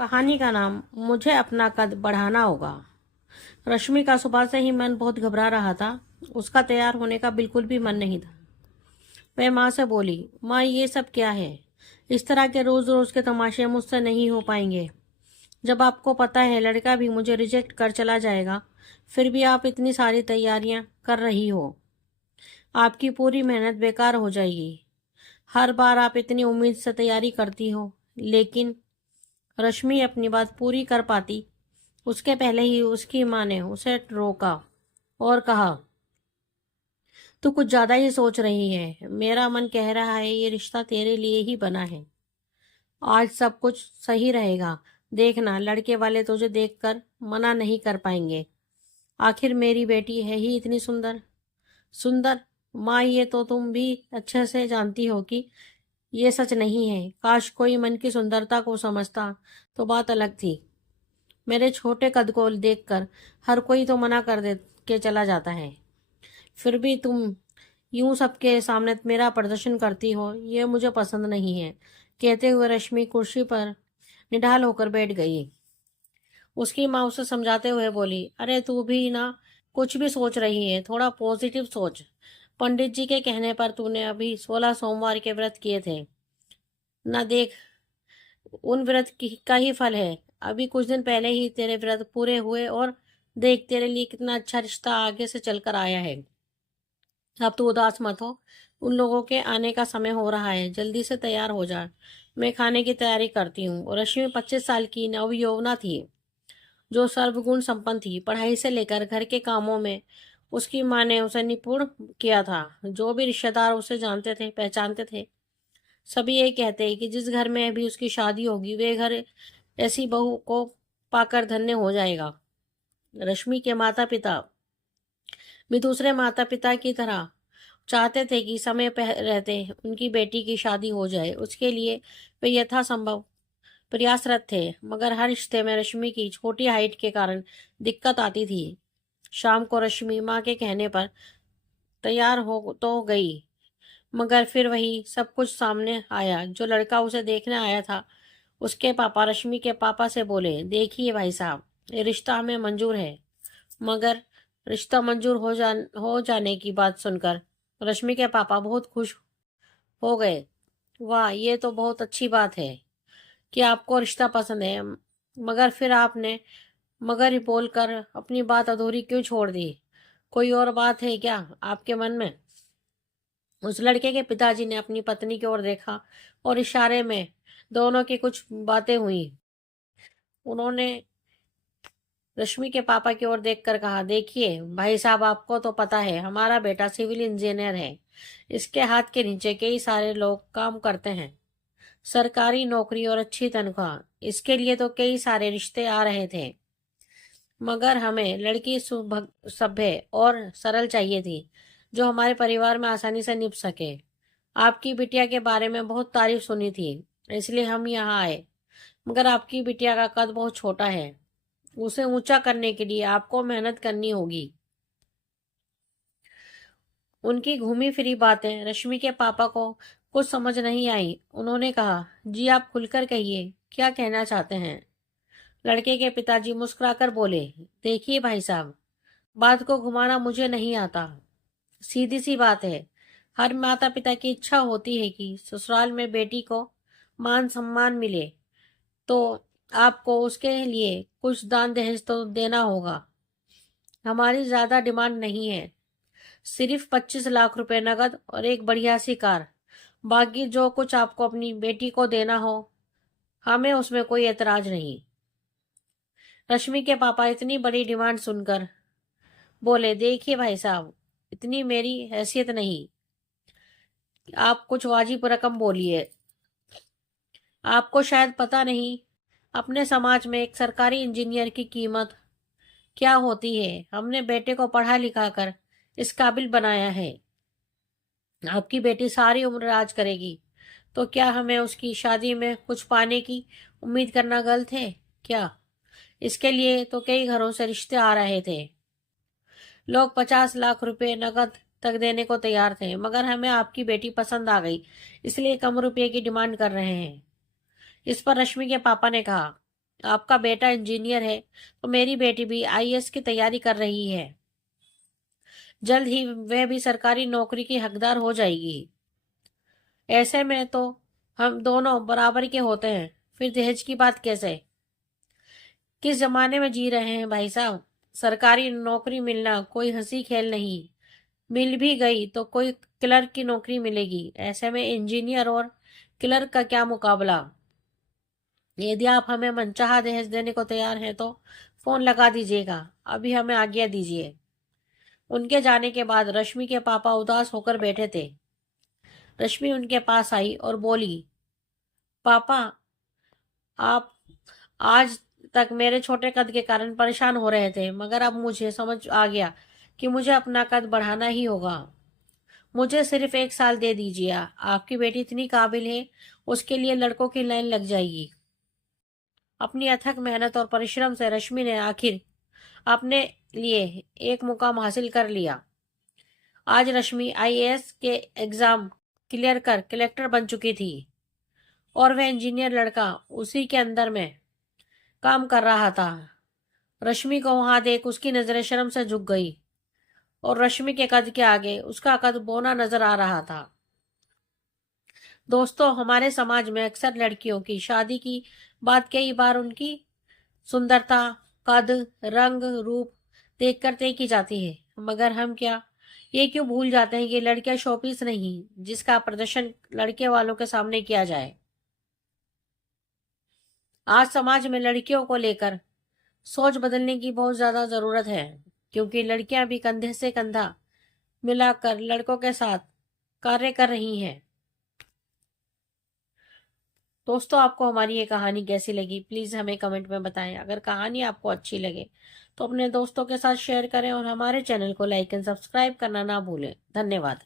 कहानी का नाम मुझे अपना कद बढ़ाना होगा। रश्मि का सुबह से ही मन बहुत घबरा रहा था। उसका तैयार होने का बिल्कुल भी मन नहीं था। वह माँ से बोली, माँ ये सब क्या है? इस तरह के रोज रोज के तमाशे मुझसे नहीं हो पाएंगे। जब आपको पता है लड़का भी मुझे रिजेक्ट कर चला जाएगा, फिर भी आप इतनी सारी तैयारियां कर रही हो। आपकी पूरी मेहनत बेकार हो जाएगी। हर बार आप इतनी उम्मीद से तैयारी करती हो, लेकिन रश्मि अपनी बात पूरी कर पाती उसके पहले ही उसकी माँ ने उसे रोका और कहा, तू कुछ ज्यादा ही सोच रही है। मेरा मन कह रहा है ये रिश्ता तेरे लिए ही बना है। आज सब कुछ सही रहेगा। देखना, लड़के वाले तुझे देखकर मना नहीं कर पाएंगे। आखिर मेरी बेटी है ही इतनी सुंदर। सुंदर? माँ, ये तो तुम भी अच्छे से जानती हो कि ये सच नहीं है। काश कोई मन की सुंदरता को समझता तो बात अलग थी। मेरे छोटे कद को देखकर हर कोई तो मना कर दे के चला जाता है, फिर भी तुम यूं सबके सामने मेरा प्रदर्शन करती हो, ये मुझे पसंद नहीं है। कहते हुए रश्मि कुर्सी पर निढाल होकर बैठ गई। उसकी माँ उसे समझाते हुए बोली, अरे तू भी ना कुछ भी सोच रही है, थोड़ा पॉजिटिव सोच। पंडित जी के कहने पर तूने अभी 16 सोमवार के व्रत किए थे ना, देख उन का ही फल है। अभी कुछ दिन पहले ही तेरे व्रत पूरे हुए और देख तेरे लिए कितना अच्छा रिश्ता आगे से चलकर आया है। अब तू उदास मत हो। उन लोगों के आने का समय हो रहा है, जल्दी से तैयार हो जा। मैं खाने की तैयारी करती हूँ। और रश्मि 25 साल की नवयौवना थी जो सर्वगुण संपन्न थी। पढ़ाई से लेकर घर के कामों में उसकी माँ ने उसे निपुण किया था। जो भी रिश्तेदार उसे जानते थे, पहचानते थे, सभी ये कहते हैं कि जिस घर में अभी उसकी शादी होगी वे घर ऐसी बहू को पाकर धन्य हो जाएगा। रश्मि के माता पिता भी दूसरे माता पिता की तरह चाहते थे कि समय पर रहते उनकी बेटी की शादी हो जाए। उसके लिए वे यथासंभव प्रयासरत थे, मगर हर रिश्ते में रश्मि की छोटी हाइट के कारण दिक्कत आती थी। शाम को रश्मि माँ के कहने पर तैयार हो तो गई, मगर फिर वही सब कुछ सामने आया। जो लड़का उसे देखने आया था, उसके पापा रश्मि के पापा से बोले, देखिए भाई साहब, ये रिश्ता हमें मंजूर है। मगर रिश्ता मंजूर हो जाने की बात सुनकर रश्मि के पापा बहुत खुश हो गए। वाह, ये तो बहुत अच्छी बात है कि आपको रिश्ता पसंद है, मगर फिर आपने मगर ही बोलकर अपनी बात अधूरी क्यों छोड़ दी? कोई और बात है क्या आपके मन में? उस लड़के के पिताजी ने अपनी पत्नी की ओर देखा और इशारे में दोनों की कुछ बातें हुई। उन्होंने रश्मि के पापा की ओर देखकर कहा, देखिए भाई साहब, आपको तो पता है हमारा बेटा सिविल इंजीनियर है। इसके हाथ के नीचे कई सारे लोग काम करते हैं, सरकारी नौकरी और अच्छी तनख्वाह। इसके लिए तो कई सारे रिश्ते आ रहे थे, मगर हमें लड़की सभ्य और सरल चाहिए थी, जो हमारे परिवार में आसानी से निभ सके। आपकी बिटिया के बारे में बहुत तारीफ सुनी थी, इसलिए हम यहाँ आए। मगर आपकी बिटिया का कद बहुत छोटा है। उसे ऊंचा करने के लिए आपको मेहनत करनी होगी। उनकी घूमी फिरी बातें रश्मि के पापा को कुछ समझ नहीं आई। उन्होंने कहा, जी आप खुलकर कहिए, क्या कहना चाहते हैं? लड़के के पिताजी मुस्कुराकर बोले, देखिए भाई साहब, बात को घुमाना मुझे नहीं आता। सीधी सी बात है, हर माता पिता की इच्छा होती है कि ससुराल में बेटी को मान सम्मान मिले, तो आपको उसके लिए कुछ दान दहेज तो देना होगा। हमारी ज्यादा डिमांड नहीं है, सिर्फ 25 लाख रुपए नगद और एक बढ़िया सी कार। बाकी जो कुछ आपको अपनी बेटी को देना हो, हमें उसमें कोई एतराज नहीं। रश्मि के पापा इतनी बड़ी डिमांड सुनकर बोले, देखिए भाई साहब, इतनी मेरी हैसियत नहीं, आप कुछ वाजिब रकम बोलिए। आपको शायद पता नहीं, अपने समाज में एक सरकारी इंजीनियर की कीमत क्या होती है। हमने बेटे को पढ़ा लिखा कर इस काबिल बनाया है। आपकी बेटी सारी उम्र राज करेगी, तो क्या हमें उसकी शादी में कुछ पाने की उम्मीद करना गलत है क्या? इसके लिए तो कई घरों से रिश्ते आ रहे थे। लोग 50 लाख रुपए नकद तक देने को तैयार थे, मगर हमें आपकी बेटी पसंद आ गई, इसलिए कम रुपए की डिमांड कर रहे हैं। इस पर रश्मि के पापा ने कहा, आपका बेटा इंजीनियर है तो मेरी बेटी भी आईएएस की तैयारी कर रही है। जल्द ही वह भी सरकारी नौकरी की हकदार हो जाएगी। ऐसे में तो हम दोनों बराबर के होते हैं, फिर दहेज की बात कैसे? किस जमाने में जी रहे हैं भाई साहब? सरकारी नौकरी मिलना कोई हंसी खेल नहीं। मिल भी गई तो कोई क्लर्क की नौकरी मिलेगी। ऐसे में इंजीनियर और क्लर्क का क्या मुकाबला? यदि आप हमें मनचाहा दहेज देने को तैयार हैं तो फोन लगा दीजिएगा। अभी हमें आज्ञा दीजिए। उनके जाने के बाद रश्मि के पापा उदास होकर बैठे थे। रश्मि उनके पास आई और बोली, पापा, आप आज तक मेरे छोटे कद के कारण परेशान हो रहे थे, मगर अब मुझे समझ आ गया कि मुझे अपना कद बढ़ाना ही होगा। मुझे सिर्फ 1 साल दे दीजिए। आपकी बेटी इतनी काबिल है, उसके लिए लड़कों की लाइन लग जाएगी। अपनी अथक मेहनत और परिश्रम से रश्मि ने आखिर अपने लिए एक मुकाम हासिल कर लिया। आज रश्मि आईएएस के एग्जाम क्लियर कर कलेक्टर बन चुकी थी और वह इंजीनियर लड़का उसी के अंदर में काम कर रहा था। रश्मि को वहां देख उसकी नजरें शर्म से झुक गई और रश्मि के कद के आगे उसका कद बौना नजर आ रहा था। दोस्तों, हमारे समाज में अक्सर लड़कियों की शादी की बात कई बार उनकी सुंदरता, कद, रंग, रूप देखकर तय की जाती है, मगर हम क्या ये क्यों भूल जाते हैं कि लड़कियां शोपीस नहीं जिसका प्रदर्शन लड़के वालों के सामने किया जाए। आज समाज में लड़कियों को लेकर सोच बदलने की बहुत ज्यादा जरूरत है, क्योंकि लड़कियां भी कंधे से कंधा मिलाकर लड़कों के साथ कार्य कर रही हैं। दोस्तों, आपको हमारी ये कहानी कैसी लगी प्लीज हमें कमेंट में बताएं। अगर कहानी आपको अच्छी लगे तो अपने दोस्तों के साथ शेयर करें और हमारे चैनल को लाइक एंड सब्सक्राइब करना ना भूलें। धन्यवाद।